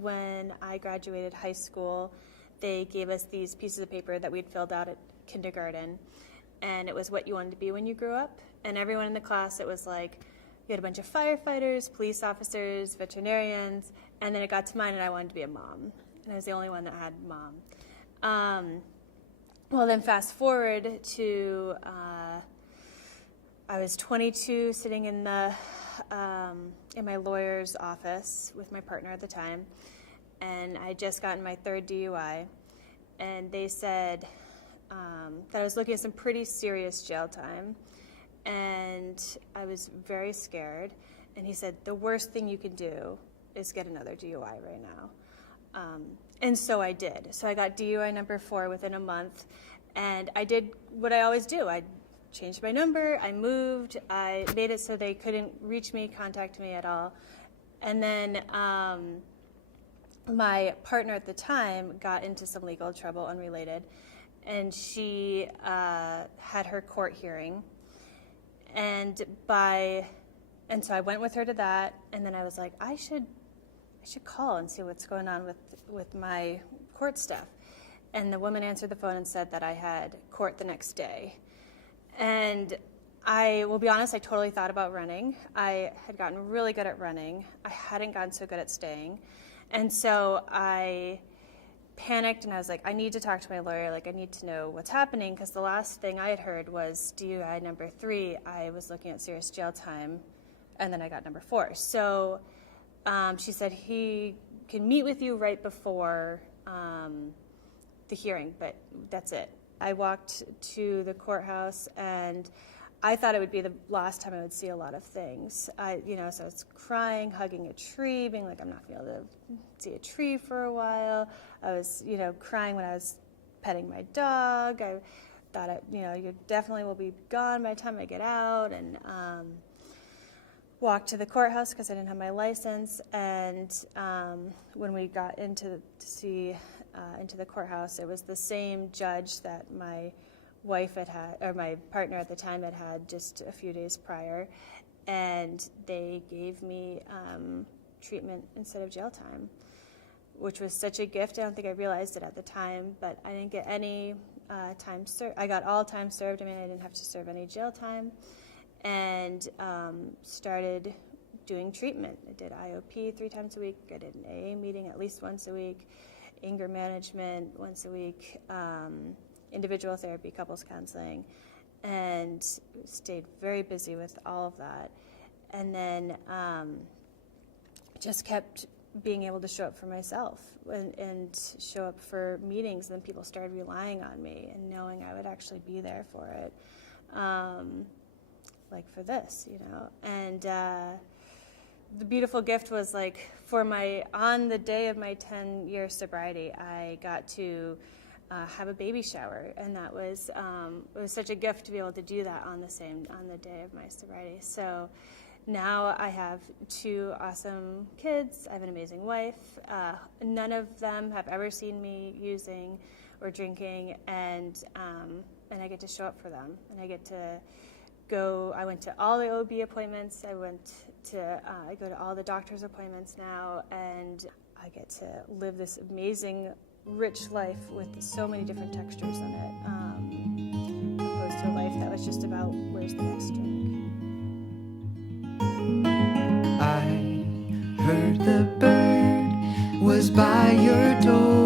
when I graduated high school, they gave us these pieces of paper that we'd filled out at kindergarten, and it was what you wanted to be when you grew up. And everyone in the class, it was like, you had a bunch of firefighters, police officers, veterinarians, and then it got to mine, and I wanted to be a mom. And I was the only one that had mom. Well, then fast forward to, I was 22, sitting in my lawyer's office with my partner at the time, and I had just gotten my third DUI, and they said that I was looking at some pretty serious jail time, and I was very scared, and he said, the worst thing you can do is get another DUI right now. And so I did. So I got DUI number 4 within a month, and I did what I always do. I changed my number, I moved, I made it so they couldn't reach me, contact me at all. And then my partner at the time got into some legal trouble, unrelated, and she had her court hearing. And so I went with her to that, and then I was like, I should call and see what's going on with my court stuff. And the woman answered the phone and said that I had court the next day. And I will be honest, I totally thought about running. I had gotten really good at running. I hadn't gotten so good at staying. And so I panicked, and I was like, I need to talk to my lawyer. Like, I need to know what's happening, because the last thing I had heard was DUI number 3. I was looking at serious jail time, and then I got number 4. So she said he can meet with you right before the hearing, but that's it. I walked to the courthouse, and I thought it would be the last time I would see a lot of things. So I was crying, hugging a tree, being like, I'm not going to be able to see a tree for a while. I was, crying when I was petting my dog. I thought, you definitely will be gone by the time I get out, and walked to the courthouse because I didn't have my license. And when we got into the courthouse, it was the same judge that my wife had, or my partner at the time had just a few days prior, and they gave me treatment instead of jail time, which was such a gift. I don't think I realized it at the time, but I didn't get any time served. I got all time served. I didn't have to serve any jail time, and started doing treatment. I did IOP 3 times a week. I did an AA meeting at least once a week, anger management once a week, individual therapy, couples counseling, and stayed very busy with all of that. And then just kept being able to show up for myself and show up for meetings. And then people started relying on me and knowing I would actually be there for it, like for this, And the beautiful gift was, like, on the day of my 10-year sobriety, I got to have a baby shower, and that was it was such a gift to be able to do that on the day of my sobriety. So now I have 2 awesome kids. I have an amazing wife. None of them have ever seen me using or drinking, and I get to show up for them, and I get to go. I went to all the OB appointments. I go to all the doctor's appointments now, and I get to live this amazing, rich life with so many different textures in it, opposed to a life that was just about where's the next drink. I heard the bird was by your door.